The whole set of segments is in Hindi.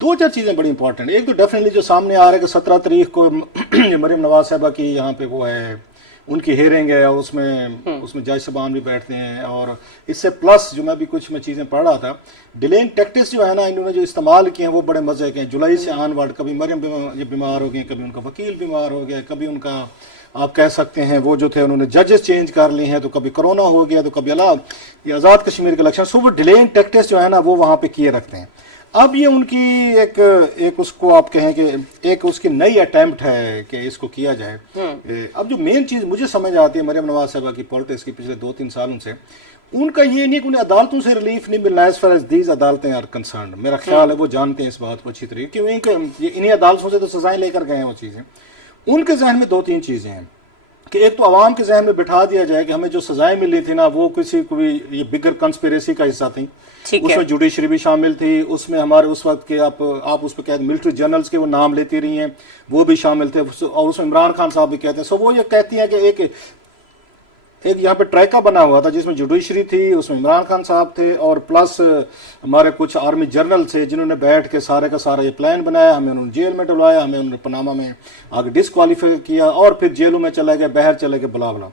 दो चार चीजें बड़ी इंपॉर्टेंट। एक तो डेफिनेटली जो सामने आ रहा है कि 17 तारीख को मरियम नवाज साहबा की यहाँ पे वो है, उनकी हेयरिंग है, और उसमें उसमें जज साहबान भी बैठते हैं। और इससे प्लस जो मैं भी कुछ मैं चीज़ें पढ़ रहा था, डिलेइंग टैक्टिक्स जो है ना इन्होंने जो इस्तेमाल किए हैं वो बड़े मजे के हैं। जुलाई से ऑनवर्ड कभी मरियम ये बीमार हो गए, कभी उनका वकील बीमार हो गया, कभी उनका आप कह सकते हैं वो जो थे उन्होंने जजेस चेंज कर लिए हैं, तो कभी कोरोना हो गया, तो कभी ये आज़ाद कश्मीर के इलेक्शन। सो वो डिलेइंग टैक्टिक्स जो है ना वो वहाँ पे किए रखते हैं। अब ये उनकी एक उसको आप कहें कि एक उसकी नई अटेम्प्ट है कि इसको किया जाए। अब जो मेन चीज मुझे समझ आती है मरियम नवाज साहबा की पॉलिटिक्स की पिछले 2-3 सालों से, उनका ये नहीं कि उन्हें अदालतों से रिलीफ नहीं मिलना एज फार एज दीज अदालतें आर कंसर्न। मेरा ख्याल है वो जानते हैं इस बात को अच्छी तरीके, क्योंकि इन्हीं अदालतों से तो सजाएं लेकर गए हैं वो चीजें। उनके जहन में 2-3 चीजें हैं कि एक तो आवाम के जहन में बिठा दिया जाए कि हमें जो सजाएं मिली थी ना वो किसी को भी ये बिगर कंस्पिरेसी का हिस्सा थी, उसमें जुडिशरी भी शामिल थी, उसमें हमारे उस वक्त के आप उस पर कहते मिलिट्री जनरल्स के वो नाम लेती रही हैं, वो भी शामिल थे, और उसमें इमरान खान साहब भी कहते हैं। सो वो ये कहती हैं कि एक यहाँ पे ट्रैका बना हुआ था जिसमें जुडिशरी थी, उसमें इमरान खान साहब थे, और प्लस हमारे कुछ आर्मी जनरल थे जिन्होंने बैठ के सारे का सारा ये प्लान बनाया। हमें उन्होंने जेल में डलवाया, हमें उन्होंने पनामा में आगे डिस्क्वालीफाई किया, और फिर जेलों में चले गए, बाहर चले गए, बुला बुला।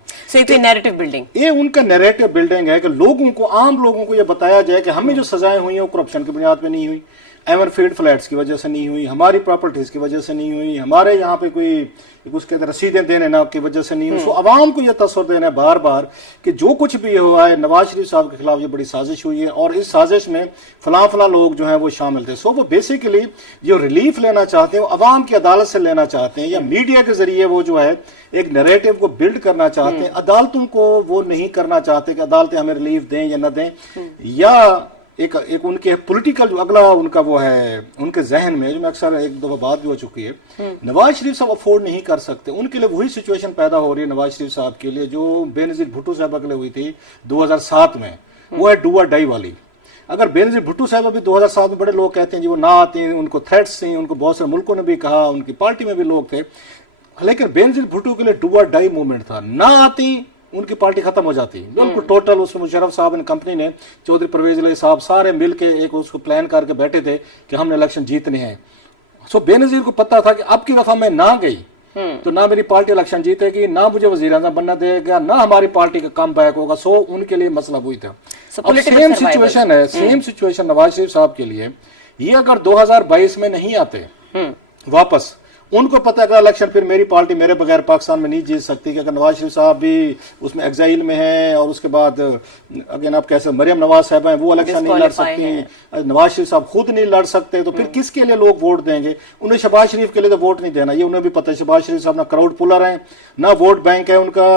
नैरेटिव बिल्डिंग, ये उनका नैरेटिव बिल्डिंग है कि लोगों को, आम लोगों को ये बताया जाए कि हमें जो सजाएं हुई हैं वो करप्शन की बुनियाद पे नहीं हुई, एवरफील्ड फ्लैट्स की वजह से नहीं हुई, हमारी प्रॉपर्टीज की वजह से नहीं हुई, हमारे यहाँ पे कोई उसके रसीदें देने ना की वजह से नहीं हुई। सो अवाम को यह तस्वर देना है बार बार कि जो कुछ भी हुआ है नवाज शरीफ साहब के खिलाफ ये बड़ी साजिश हुई है, और इस साजिश में फला लोग जो है वो शामिल थे। सो वो बेसिकली जो रिलीफ लेना चाहते हैं वो अवाम की अदालत से लेना चाहते हैं, या मीडिया के जरिए वो जो है एक नैरेटिव को बिल्ड करना चाहते हैं। अदालतों को वो नहीं करना चाहते कि अदालतें हमें रिलीफ दें या न दें, या एक उनके पॉलिटिकल जो अगला उनका वो है उनके जहन में, जो मैं अक्सर एक दफा बात भी हो चुकी है, नवाज शरीफ साहब अफोर्ड नहीं कर सकते। उनके लिए वही सिचुएशन पैदा हो रही है नवाज शरीफ साहब के लिए जो बेनजीर भुट्टो साहब के लिए हुई थी 2007 में, वो है डू और डाई वाली। अगर बेनजीर भुट्टो साहब अभी 2007 में, बड़े लोग कहते हैं जी वो ना आते हैं, उनको थ्रेट्स थी, उनको बहुत सारे मुल्कों ने भी कहा, उनकी पार्टी में भी लोग थे, लेकिन बेनजीर भुट्टो के लिए डू और डाई मूवमेंट था। ना आती उनकी पार्टी खत्म हो जाती बिल्कुल टोटल। उसमें मुशर्रफ साहब ने, कंपनी ने, चौधरी परवेज अली साहब सारे मिलके एक उसको प्लान करके बैठे थे कि हमने इलेक्शन जीतने हैं। सो बेनजीर को पता था कि अब की दफा मैं ना गई तो ना मेरी पार्टी इलेक्शन जीतेगी, ना मुझे वजीर आज़म बनना देगा, ना हमारी पार्टी का कम बैक होगा। सो उनके लिए मसला वही था। अब सेम सिचुएशन है, सेम सिचुएशन नवाज शरीफ साहब के लिए। ये अगर 2022 में नहीं आते वापस, उनको पता है कि इलेक्शन फिर मेरी पार्टी मेरे बगैर पाकिस्तान में नहीं जीत सकती, कि अगर नवाज शरीफ साहब भी उसमें एग्जाइल में हैं, और उसके बाद अगेन आप कैसे मरियम नवाज साहब हैं वो इलेक्शन नहीं लड़ सकती, नवाज शरीफ साहब खुद नहीं लड़ सकते, तो फिर किसके लिए लोग वोट देंगे? उन्हें शहबाज शरीफ के लिए तो वोट नहीं देना, ये उन्हें भी पता है। शहबाज शरीफ साहब ना क्राउड पुलर है, ना वोट बैंक है उनका,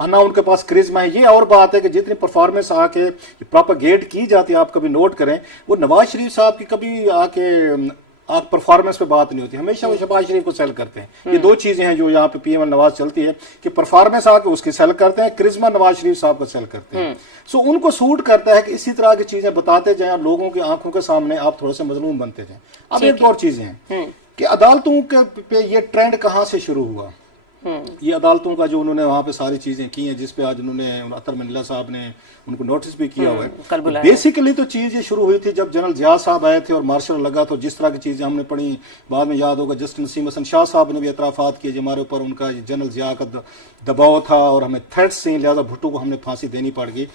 ना उनके पास क्रिज्मा है। ये और बात है कि जितनी परफॉर्मेंस आके प्रोपेगेट की जाती है, आप कभी नोट करें, वो नवाज शरीफ साहब की कभी आके आप परफॉर्मेंस पे बात नहीं होती, हमेशा वो शहबाज शरीफ को सेल करते हैं। ये दो चीजें हैं जो यहाँ पे पीएम नवाज चलती है कि परफॉर्मेंस आके उसकी सेल करते हैं, क्रिज्मा नवाज शरीफ साहब को सेल करते हैं। सो उनको सूट करता है कि इसी तरह की चीजें बताते जाएं, लोगों की आंखों के सामने आप थोड़े से मजलूम बनते जाएं। अब एक और चीजें हैं कि अदालतों के पे ये ट्रेंड कहाँ से शुरू हुआ। ये अदालतों का जो उन्होंने वहां पे सारी चीजें की हैं, जिसपे आज उन्होंने अतर मंडला साहब ने उनको नोटिस भी किया हुआ है। बेसिकली तो चीज ये शुरू हुई थी जब जनरल जिया साहब आए थे और मार्शल लगा, तो जिस तरह की चीजें हमने पढ़ी बाद में याद होगा, जस्टिस नसीम हसन शाह साहब ने भी एतराफात किए हमारे ऊपर उनका जनरल जिया का दबाव था और हमें थ्रेट्स से, लिहाजा भुट्टो को हमने फांसी देनी पड़ गई।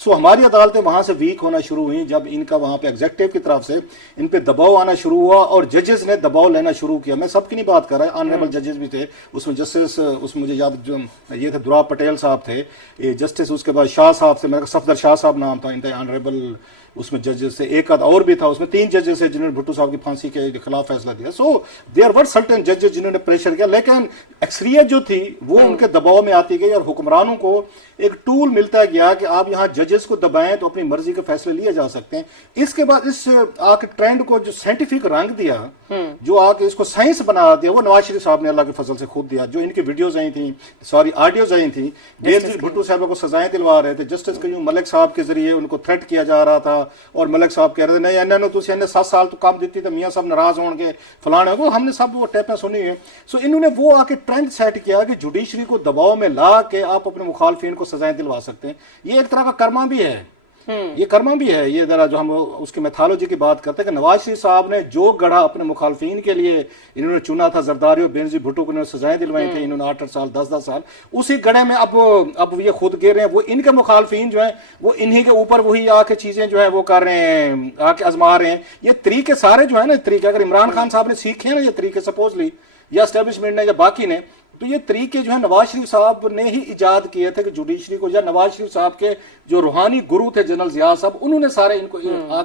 सो हमारी अदालतें वहां से वीक होना शुरू हुई जब इनका वहां पे एग्जेक्टिव की तरफ से इन पे दबाव आना शुरू हुआ और जजेस ने दबाव लेना शुरू किया। मैं सबकी नहीं बात कर रहा, ऑनरेबल जजेस भी थे उसमें, जस्टिस उसमें मुझे याद जो ये थे दुराब पटेल साहब थे, ये जस्टिस उसके बाद शाह साहब थे, मेरा सफदर शाह साहब नाम था इनका ऑनरेबल उसमें जजेस से, एक आध और भी था उसमें, 3 जजेस है जिन्होंने भुट्टो साहब की फांसी के खिलाफ फैसला दिया। सो देयर वर सर्टेन जजेस जिन्होंने प्रेशर किया, लेकिन एक्सरियत जो थी वो उनके दबाव में आती गई और हुक्मरानों को एक टूल मिलता गया कि आप यहाँ जजेस को दबाएं तो अपनी मर्जी के फैसले लिए जा सकते हैं। इसके बाद इस आके ट्रेंड को जो साइंटिफिक रंग दिया, जो आके इसको साइंस बना दिया, वो नवाज शरीफ साहब ने अल्लाह के फजल से खुद दिया। जो इनकी वीडियोज आई थी, सॉरी ऑडियोज आई थी, बेनजीर भुट्टो साहब को सजाएं दिलवा रहे थे, जस्टिस क्यूम मलिक साहब के जरिए उनको थ्रेट किया जा रहा था और मलिक साहब कह रहे थे नहीं इन्होंने तुझे 7 साल तो काम दी तो मियाँ साहब नाराज होंगे फलाने को, हमने सब वो टेपें सुनी है। सो इन्होंने वो आके ट्रेंड सेट किया कि जुडिशरी को दबाव में ला के आप अपने मुखालफिन को सजाएं दिलवा सकते हैं। ये एक तरह का कर्मा भी है ये कर्मा भी है। ये जरा जो हम उसकी मैथोलॉजी की बात करते हैं कि नवाज शरीफ साहब ने जो गढ़ा अपने मुखालफिन के लिए इन्होंने चुना था, जरदारी और बेनजीर भुट्टो को इन्होंने सजाएं दिलवाई थी, इन्होंने 8-8 साल 10-10 साल, उसी गढ़े में अब ये खुद गिर रहे हैं। वो इनके मुखालफिन जो है वो इन्हीं के ऊपर वही आके चीजें जो है वो कर रहे हैं, आके आजमा रहे हैं। ये तरीके सारे जो है ना, तरीके अगर इमरान खान साहब ने सीखे ना ये तरीके सपोजली, या एस्टेब्लिशमेंट ने या बाकी ने, तो ये तरीके जो है नवाज शरीफ साहब ने ही इजाद किए थे कि जुडिशरी को, या नवाज शरीफ साहब के जो रूहानी गुरु थे जनरल जिया साहब, उन्होंने सारे इनको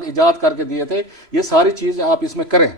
इजाद करके दिए थे। ये सारी चीजें आप इसमें करें।